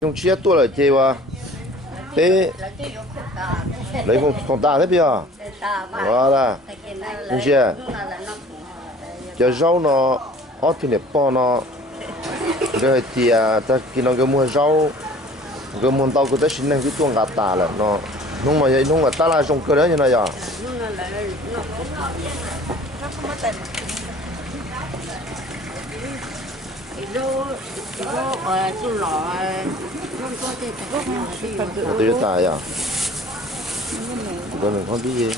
用切多了这哇，bé lấy con ta thế bây voilà là đúng chưa giờ rau nó ở thì để bỏ nó rồi thì ta khi nó cái mua rau cái mua tàu cái xin năng cái tuồng gà ta là nó nung mà nung mà ta là trong cái đấy như này à tôi biết tài à tôi mình không biết gì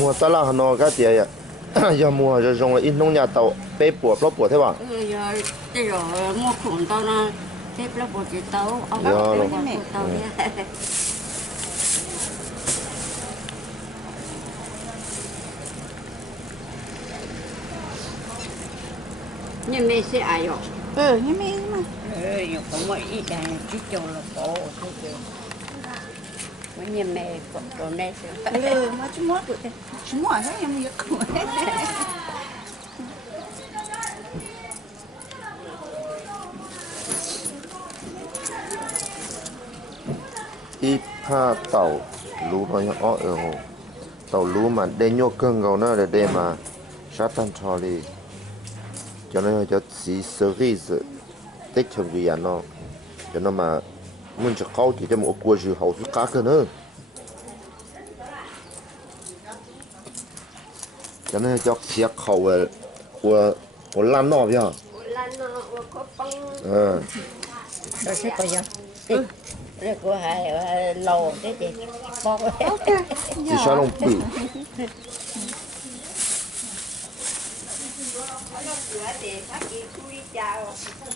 mua ta là nó cái gì à giờ mua rồi dùng in nông nhà tàu bé bùa lót bùa thế bảo bây giờ mua khủng tàu nó xếp lót bùa chỉ tàu ông tàu nhưng mà sẽ ai rồi nhưng mà không có ý là chỉ cho là bộ thôi chứ mấy nhà mẹ còn đây sẽ mà chúng mua hết em nhiều của ít pha tàu lú nó nhỏ ở hồ tàu lú mà đen nhô cưng gầu nó để mà sát tan cho đi cho nên cho chỉ service tích trong cái nó cho nó mà muốn cho câu thì cho một cuộc sự hậu sự cá cơ nữa cho nên cho chia khẩu của lan nọ vậy rồi sẽ có gì rồi của hai lầu cái gì bò chỉ sao long bự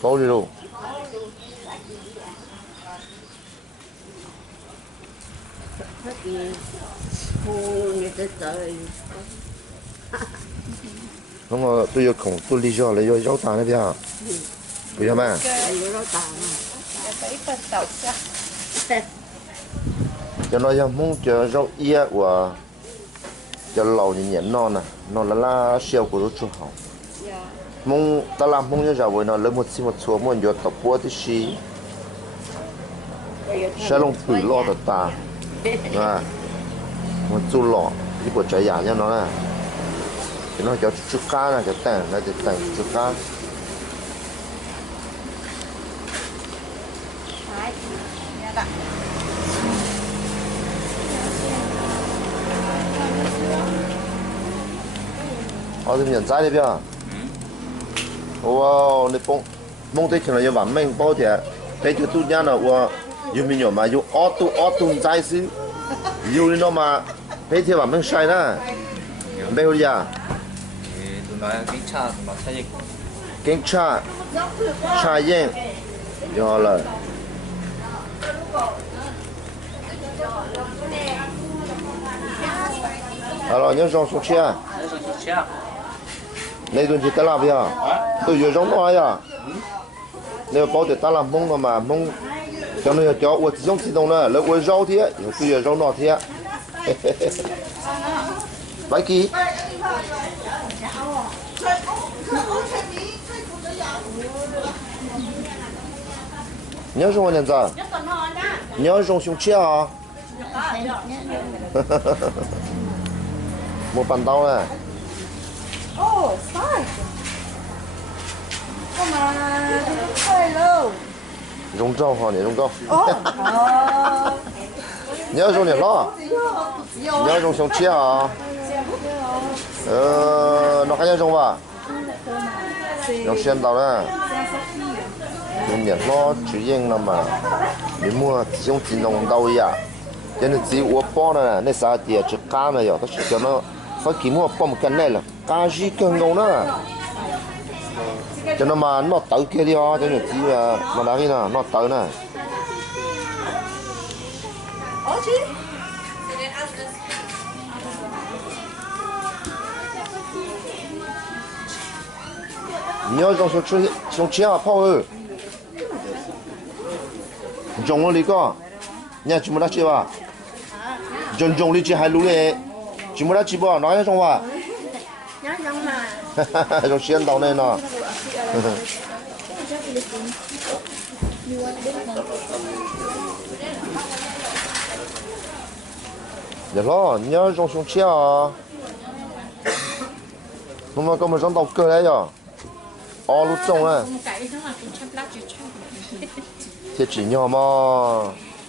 bao đi đâu không mà tôi yêu khổng tôi lý do là yêu rau tàn đấy bây giờ bây giờ mà cho nó giờ muốn chờ rau ia của cho lẩu nhện nhện nó là siêu của nó chua hậu mong ta làm mong như giờ với nó lấy một số muốn giờ tập búa thì xí sẽ lông thử lo tập ta à một chú lọ cái bộ trái giả cho nó này thì nó cho chút cá này cho tảng này cho tảng chút cá ở đây nhận trái đi chưa wow này bông tết thì là vàng mình bao thì tết cho tôi nhá là yêu mình nhỏ mà yêu auto trái xí yêu nó mà tết thì vàng mình sai đó bây giờ tụi nó kính cha tụi nó sai dịch kính cha yên giờ là alors nhớ rong xuống xe này tôi chỉ ta làm gì à tôi vừa giống nói à nếu bao giờ ta làm mông mà mông cho nên cho tôi chỉ giống chỉ đông nữa lấy tôi rau thế tôi vừa giống nó thế bái ký nhớ rong nhận ra nhớ rong xuống xe à một bàn tàu này sai không mà chơi lâu rong rau hả nhỉ rong rau nhớ rong nhỉ lo nhớ rong xuống xe à nó hay nhớ rong vào rong xuyên tàu này rong nhỉ lo chỉ riêng là mà đi mua dùng chỉ rong tàu ya cho nên chỉ uống bao này nên sao thì chỉ cá này rồi nó cho nó phải kiếm mua bao một cân này là cá gì cân ngon nữa cho nó mà nó tới kia đi cho nên chỉ mà đá cái nào nó tới này nhớ trong số chia à phao ơi dùng nó đi co nhà chúng ta chia à dùng đi chia hai lúa này chúng ta chia bao nói trong à nhớ trong mà trong xuyên tàu này nè Dạ lo nhớ trong xuống chia à nhưng mà có một trong tàu cơ đấy à lúc trong á thì chỉ nhỏ mà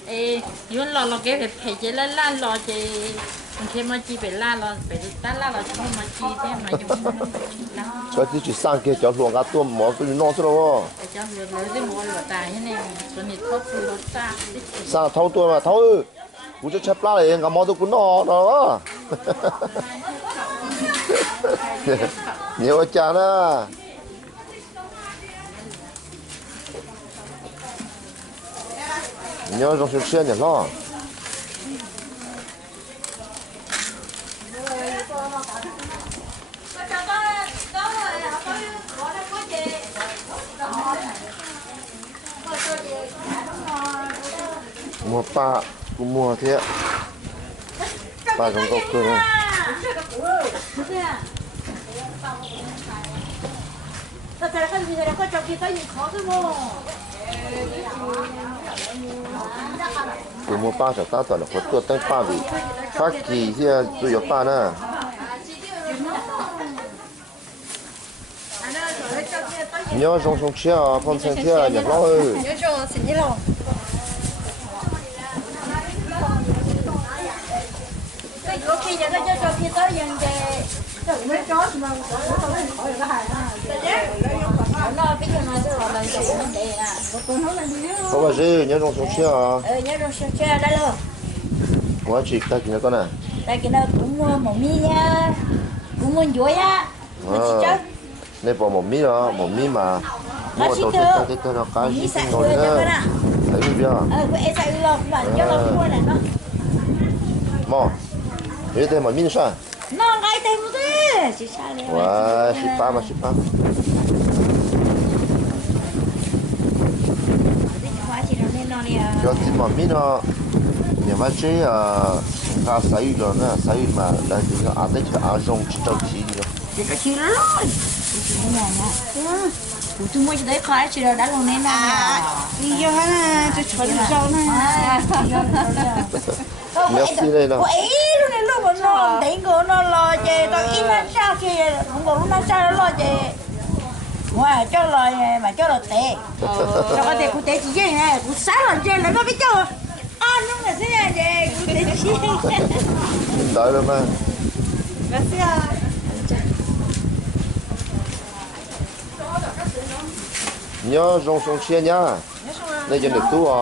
ê yun lo cái phải chế la lo chế khi mà chỉ phải la lo phải ta la lo chỉ mà chỉ thế mà dùng cho thì chỉ sang kia cho luồng cá tôm mỏ cái nó thôi đó cho rồi cái mỏ lo tài thế này cho nên thóc lo ta sang thâu tôi mà thâuกูจะชับปลาเลยกับมอตัวกูนอเนาะnhiềuอาจารย์นะnhiều trong sự xuyên nhỉ lo mua pa cũng mua thế ba trong gốc cơ này cũng mua ba cho ta toàn là cóตัวตั้งป้าvị phát kỳ thì tôi có ba nè nhớ trong sông chia con sen chia nhặt lo ơi khi giờ nó cho khi tới dân về mấy chó mà tôi thấy khỏi cái hài nó cái chỗ này tôi làm cái vấn đề nè tôi nói là gì có bao giờ nhớ trong sông chia nhớ trong sông chia đây luôn quá chị ta kỹ con này đây cái nào cũng mua một mi nha cũng mua chuối á này bỏ một mí đó một mí mà mua đầu tiên nó cá gì cũng ngon nữa thấy không biết cái em sai lo mà cho nó mua này nó mò thế thì mà mí sao nó ngay tay một thế chỉ sai đấy wow ship pa cho chị mà mí nó nhà máy chế cá sấy rồi nè sấy mà đây thì nó ăn đấy thì ăn trong chỉ trong chỉ đi thì cái chi rồi chúng mua đấy khỏi chỉ là đã luôn nên là đi vô ha cho chuẩn rau này merci đây nào ý luôn này luôn mà nó đánh của nó lo chè tao ít nó sao kia không có nó sao nó lo chè ngoài cho lo mà cho lo tệ cho có thể cụ tệ chỉ vậy này cụ sáng lần chơi là nó biết cho ăn nó là thế này chè cụ tệ chỉ đợi rồi mà merci nhớ trong sông chia nhá đây cho được tu à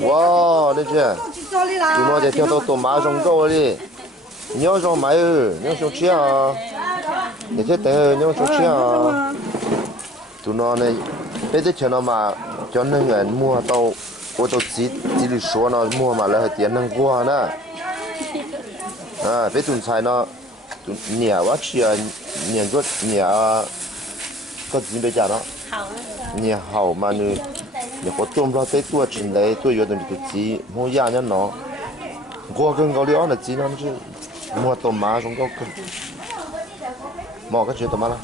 wow đây chưa chúng nó để theo tôi má trong câu đi nhớ trong máy nhớ trong chia để thế tới nhớ trong chia tụi nó này bây giờ cho nó mà cho nên người mua tàu ô tô chỉ được số nó mua mà lại tiền năng qua nè bây tụi xài nó nhiều quá chia nhiều rất nhiều có gì bây giờ đó nhiều hậu mà nữa nhiều có tôm ra tới tua trên đấy tôi giờ tụi chỉ mua giá nhá nó qua cơn gạo liễu là chỉ nó chứ mua tôm má trong gạo cơn mò cái chuyện tôm má là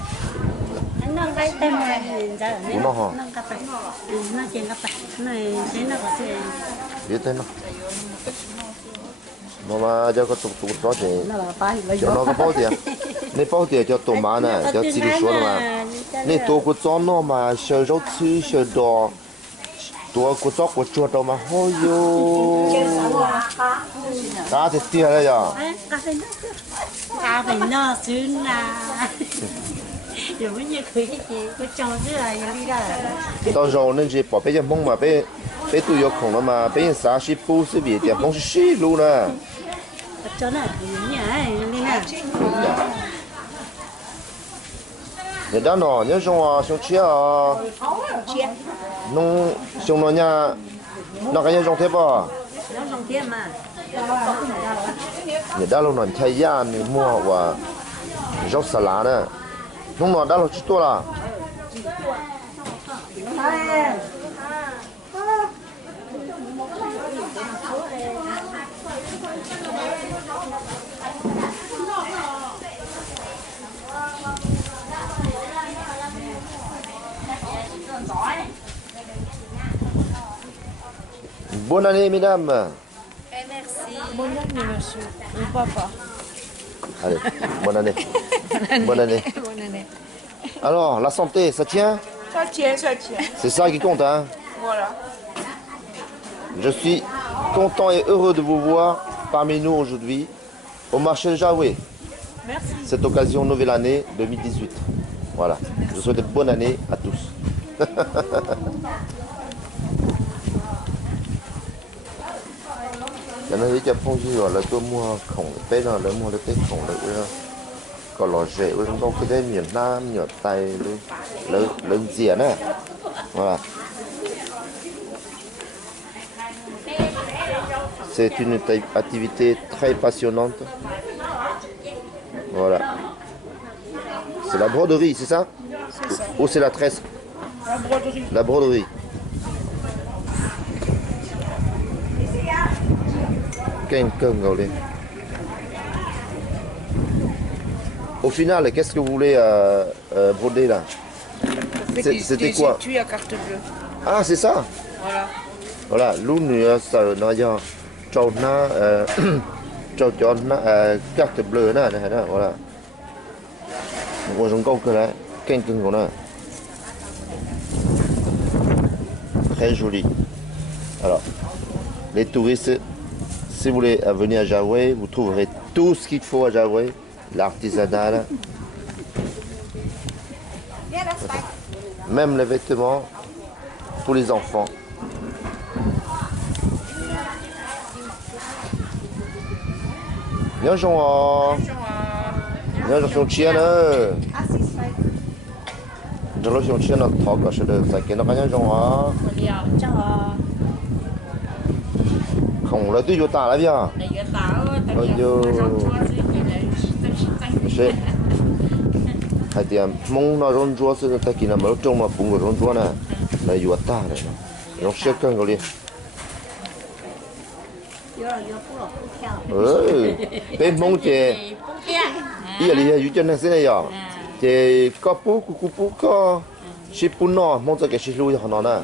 nó cái tên mà giờ nó hả nó cặp nó trên cặp này thế nó có thể biết tên nó mà cho có tụt đó thì cho nó có bao tiền nên bao tiền cho tôm má này cho chỉ được số mà nên tôi có cho nó mà sờ rau chư sờ đỏ tôi có cho có chuột đâu mà hôi yo cá thì tiền đấy à cá phải nó xuyên là rồi mới như cái gì có cho chứ là đi ra到时候那些宝贝就懵嘛，被都有空了嘛，被人啥是不是别的，懵是水路了。 cho nó nhỉ đi ha人家喏，你说啊，想吃啊，弄想那呀，那个人种对吧？ nó trong thiên mà 人家弄那太阳你摸哇，肉沙拉呢，弄那大陆吃多了。Bonne année, mesdames. Bonne année, monsieur. Ou papa. Allez, bonne année. Bonne année. Bonne année. Alors, la santé, ça tient? Ça tient, ça tient. C'est ça qui compte, hein? Voilà. Je suis content et heureux de vous voir parmi nous aujourd'hui au marché de Jaoué. Merci. Cette occasion, nouvelle année 2018. Voilà. Je souhaite une bonne année à tous. Cho nên cho phong gì gọi là tôi mua khổng bé nào lấy mua cái khổng đấy còn lò rễ với chúng tôi cái đấy miền Nam nhờ tay lớn dìa nè voilà. C'est une activité très passionnante. Voilà. C'est la broderie, c'est ça? C'est ça. Ou c'est la tresse? La broderie. La broderie. Au final, qu'est-ce que vous voulez broder là? C'était quoi? Des étuis à carte bleue. Ah, c'est ça? Voilà. Voilà, l'une nó do trâu nó trâu cho nó carte bleue nè, voilà. Một trong câu cái này, canh cưng của nó. Très joli. Alors, les touristes, si vous voulez venir à Jaoué, vous trouverez tout ce qu'il faut à Jaoué, l'artisanal, même les vêtements pour les enfants. Nhớ xong rồi. Nhớ xong chia nữa. Rồi xong chia nó thọ cả sẽ được tại cái nó cái nhớ xong rồi. Không lấy túi vô tả lại chưa? Ôi vô. Sẽ. Hay thì mong nó rong chúa sẽ tại khi nào mà trong mà bung vào rong chúa nè, là vô tả này, nó sẽ căng cái liền. Bên mong chè, ý là gì cho nên thế này à? Chè có bú có ship bún nọ, mong cho cái ship lui cho nó nè.